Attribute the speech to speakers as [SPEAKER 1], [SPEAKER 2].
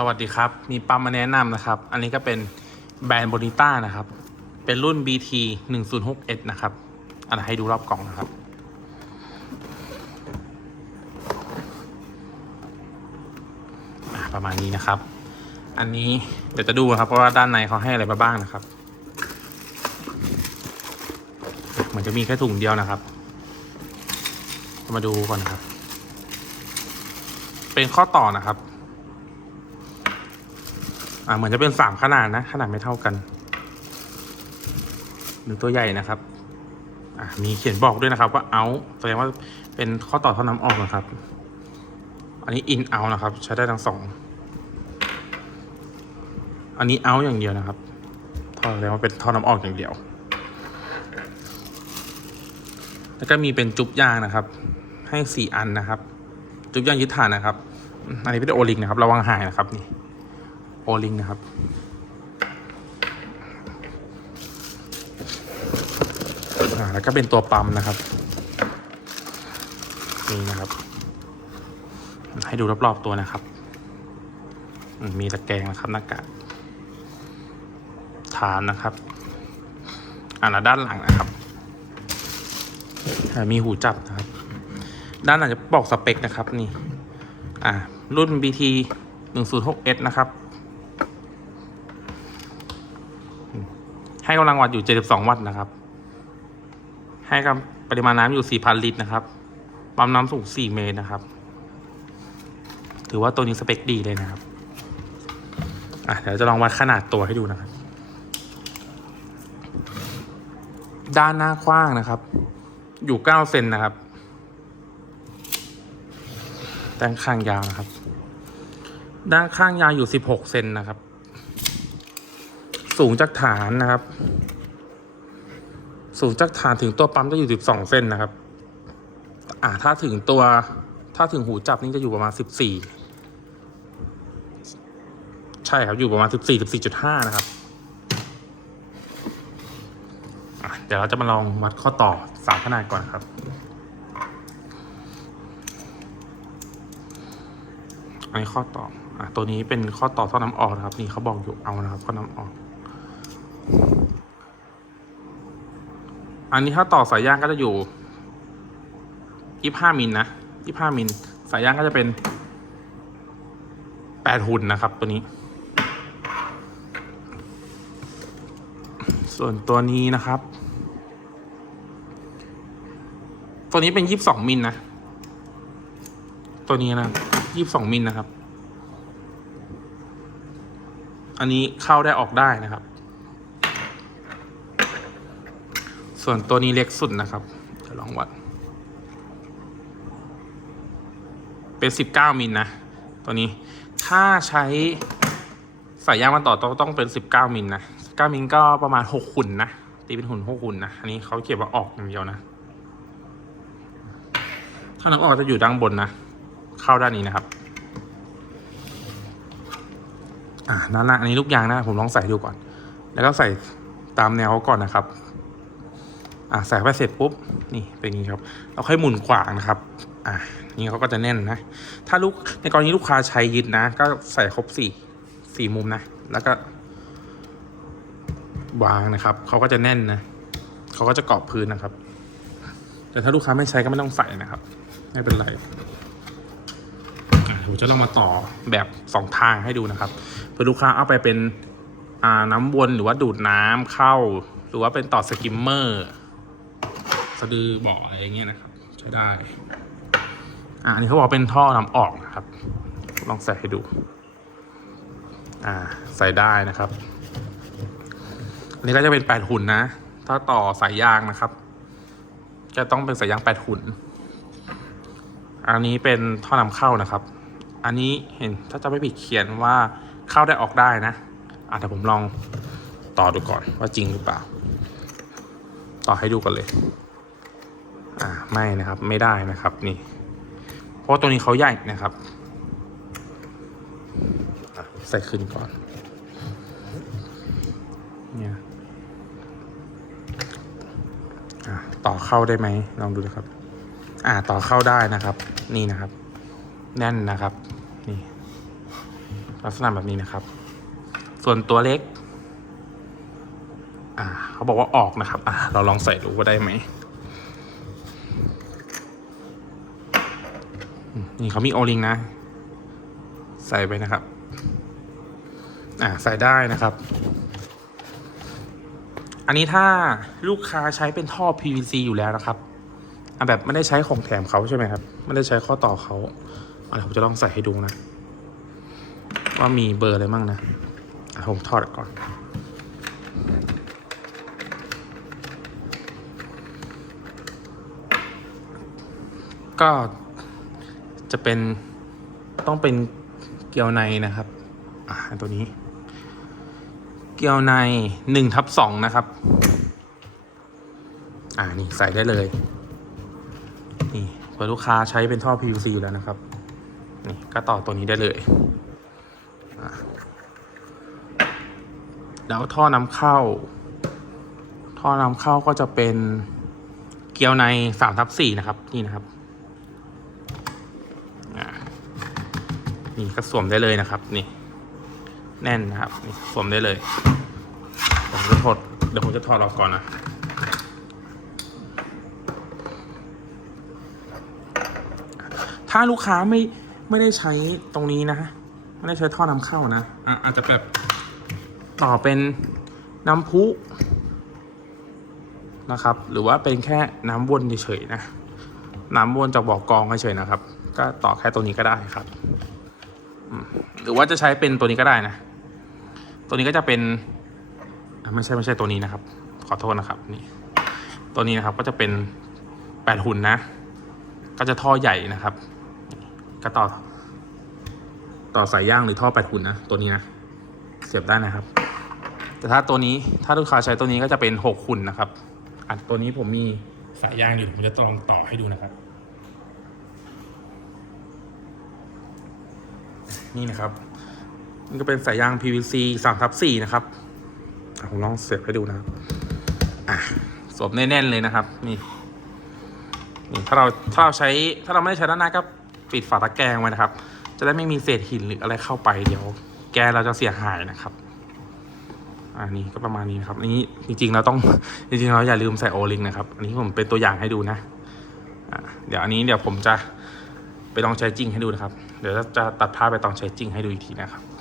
[SPEAKER 1] สวัสดีครับ มีปั๊มมาแนะนำนะครับ อันนี้ก็เป็นแบรนด์โบนิต้านะครับ เป็นรุ่น BT 1061นะครับ อันให้ดูรอบกล่องนะครับ ประมาณนี้นะครับ อันนี้เดี๋ยวจะดูนะครับ เพราะว่าด้านในเขาให้อะไรมาบ้างนะครับ เหมือนจะมีแค่ถุงเดียวนะครับ มาดูก่อนนะครับ เป็นข้อต่อนะครับ อ่าเหมือนจะเป็นสามขนาดนะ ขนาดไม่เท่ากัน หรือตัวใหญ่นะครับ อ่ามีเขียนบอกด้วยนะครับ ว่าเอาแสดงว่าเป็นข้อต่อท่อน้ำออกนะครับ อันนี้อินเอานะครับ ใช้ได้ทั้งสองอันนี้เอาอย่างเดียวนะครับท่อแสดงว่าเป็นท่อน้ำออกอย่างเดียว แล้วก็มีเป็นจุบยางนะครับ ให้สี่อันนะครับ จุบยางยึดฐานนะครับ อันนี้เป็นโอลิงนะครับ ระวังหายนะครับนี่ โอลิงนะครับ แล้วก็เป็นตัวปั๊มนะครับ นี่นะครับ ให้ดูรอบๆตัวนะครับ มีตะแกรงนะครับหน้ากากฐานนะครับ อ่าแล้วด้านหลังนะครับ มีหูจับนะครับ ด้านหลังจะบอกสเปคนะครับนี่ อ่ารุ่น BT 1061นะครับ ให้กำลังวัตต์อยู่ 72 วัตต์นะครับ ให้กับปริมาณน้ำอยู่ 4,000 ลิตรนะครับ ปั๊มน้ำสูง 4 เมตรนะครับ ถือว่าตัวนี้สเปคดีเลยนะครับ อะเดี๋ยวจะลองวัดขนาดตัวให้ดูนะครับ ด้านหน้ากว้างนะครับ อยู่ 9 เซนนะครับด้านข้างยาวนะครับ ด้านข้างยาวอยู่ 16 เซนนะครับ สูงจากฐานนะครับ สูงจากฐานถึงตัวปั๊มจะอยู่12เซนนะครับ อ่าถ้าถึงตัวถ้าถึงหูจับนี่จะอยู่ประมาณ14ใช่ครับอยู่ประมาณ14 14.5นะครับเดี๋ยวเราจะมาลองวัดข้อต่อสามขนาดก่อนครับอันนี้ข้อต่ออะตัวนี้เป็นข้อต่อท่อน้ำออกนะครับ นี่เขาบอกอยู่เอานะครับท่อน้ำออก อันนี้ถ้าต่อสายย่างก็จะอยู่ยี่ห้ามิลนะยี่ห้ามิลสายย่างก็จะเป็นแปดหุ่นนะครับ ตัวนี้ ส่วนตัวนี้นะครับ ตัวนี้เป็นยี่สิบสองมิลนะ ตัวนี้นะยี่สิบสองมิลนะครับ อันนี้เข้าได้ออกได้นะครับ ส่วนตัวนี้เล็กสุดนะครับจะลองวัด เป็นสิบเก้ามิลนะ ตัวนี้ถ้าใช้สายยางมาต่อต้องต้องเป็นสิบเก้ามิลนะเก้ามิลก็ประมาณหกขุนนะ ตีเป็นหุ่นหกขุนนะ อันนี้เขาเขียนว่าออกอย่างเดียวนะ ถ้าน้ำออกจะอยู่ด้านบนนะ เข้าด้านนี้นะครับ อ่านั่นนะอันนี้ลูกยางนะ ผมลองใส่ดูก่อน แล้วก็ใส่ตามแนวเขาก่อนนะครับ อ่าใส่ไปเสร็จปุ๊บนี่เป็นอย่างนี้ครับ เราค่อยหมุนขวางนะครับ อ่านี่เขาก็จะแน่นนะ ถ้าลูกในกรณีลูกค้าใช้ยึดนะ ก็ใส่ครบสี่สี่มุมนะ แล้วก็ วางนะครับเขาก็จะแน่นนะเขาก็จะเกาะพื้นนะครับ แต่ถ้าลูกค้าไม่ใช้ก็ไม่ต้องใส่นะครับ ไม่เป็นไรอะผมจะลองมาต่อแบบสองทางให้ดูนะครับเพื่อลูกค้าเอาไปเป็นน้ำวนหรือว่าดูดน้ำเข้า หรือว่าเป็นต่อสกิมเมอร์ สะดือเบาะอะไรอย่างเงี้ยนะครับ ใช้ได้อ่าอันนี้เขาบอกเป็นท่อน้ำออกนะครับ ลองใส่ให้ดู อ่า ใส่ได้นะครับ อันนี้ก็จะเป็นแปดหุ่นนะ ถ้าต่อสายยางนะครับ จะต้องเป็นสายยางแปดหุ่น อันนี้เป็นท่อนำเข้านะครับ อันนี้เห็นถ้าจะไม่ผิดเขียนว่าเข้าได้ออกได้นะอะแต่ผมลองต่อดูก่อนว่าจริงหรือเปล่า ต่อให้ดูกันเลย ไม่นะครับ ไม่ได้นะครับ นี่ เพราะตัวนี้เขาใหญ่นะครับใส่ขึ้นก่อน เนี่ยต่อเข้าได้ไหมลองดูนะครับ อ่าต่อเข้าได้นะครับ นี่นะครับ แน่นนะครับ นี่ ลักษณะแบบนี้นะครับ ส่วนตัวเล็ก อ่า เขาบอกว่าออกนะครับ อ่า เราลองใส่ดูว่าได้ไหมอืม นี่เขามีโอลิงนะ ใส่ไปนะครับ อ่าใส่ได้นะครับ อันนี้ถ้าลูกค้าใช้เป็นท่อ PVC อยู่แล้วนะครับอะแบบไม่ได้ใช้ของแถมเขาใช่ไหมครับ ไม่ได้ใช้ข้อต่อเขาอะผมจะลองใส่ให้ดูนะ ว่ามีเบอร์อะไรบ้างนะอะผมถอดก่อนก็ จะเป็นต้องเป็นเกลียวในนะครับอ่าตัวนี้ เกลียวในหนึ่งทับสองนะครับ อ่านี่ใส่ได้เลย นี่เผื่อลูกค้าใช้เป็นท่อ PVC อยู่แล้วนะครับ นี่ก็ต่อตัวนี้ได้เลยอะแล้วท่อนำเข้า ท่อนำเข้าก็จะเป็นเกลียวในสามทับสี่นะครับ นี่นะครับอะ นี่ก็สวมได้เลยนะครับ นี่ แน่นนะครับนี่สวมได้เลย ผมจะถอดเดี๋ยวผมจะถอดออกก่อนนะถ้าลูกค้าไม่ไม่ได้ใช้ตรงนี้นะไม่ได้ใช้ท่อนำเข้านะอะอาจจะแบบต่อเป็นน้ำพุนะครับ หรือว่าเป็นแค่น้ำวนเฉยๆนะ น้ำวนจากบ่อกองเฉยๆนะครับ ก็ต่อแค่ตัวนี้ก็ได้ครับ หรือว่าจะใช้เป็นตัวนี้ก็ได้นะ ตัวนี้ก็จะเป็น ไม่ใช่ไม่ใช่ตัวนี้นะครับ ขอโทษนะครับนี่ตัวนี้นะครับก็จะเป็นแปดหุ่นนะ ก็จะท่อใหญ่นะครับ ก็ต่อ ต่อสายย่างหรือท่อแปดหุ่นนะตัวนี้นะเสียบได้นะครับ แต่ถ้าตัวนี้ถ้าลูกค้าใช้ตัวนี้ก็จะเป็นหกหุ่นนะครับอันตัวนี้ผมมีสายย่างอยู่ผมจะลองต่อให้ดูนะครับ นี่นะครับนี่ก็เป็นสายยาง PVC สามทับสี่นะครับผมลองเสียบให้ดูนะครับอะสวมแน่นๆเลยนะครับ นี่นี่ถ้าเราถ้าเราใช้ถ้าเราไม่ได้ใช้ด้านหน้าก็ปิดฝาตะแกรงไว้นะครับ จะได้ไม่มีเศษหินหรืออะไรเข้าไปเดี๋ยว แกเราจะเสียหายนะครับอันนี้ก็ประมาณนี้นะครับนี้จริงๆเราต้องจริงๆเราอย่าลืมใส่โอลิงนะครับ อันนี้ผมเป็นตัวอย่างให้ดูนะอะเดี๋ยวอันนี้เดี๋ยวผมจะไปลองใช้จริงให้ดูนะครับ เดี๋ยวจะตัดภาพไปตอนใช้จริงให้ดูอีกทีนะครับ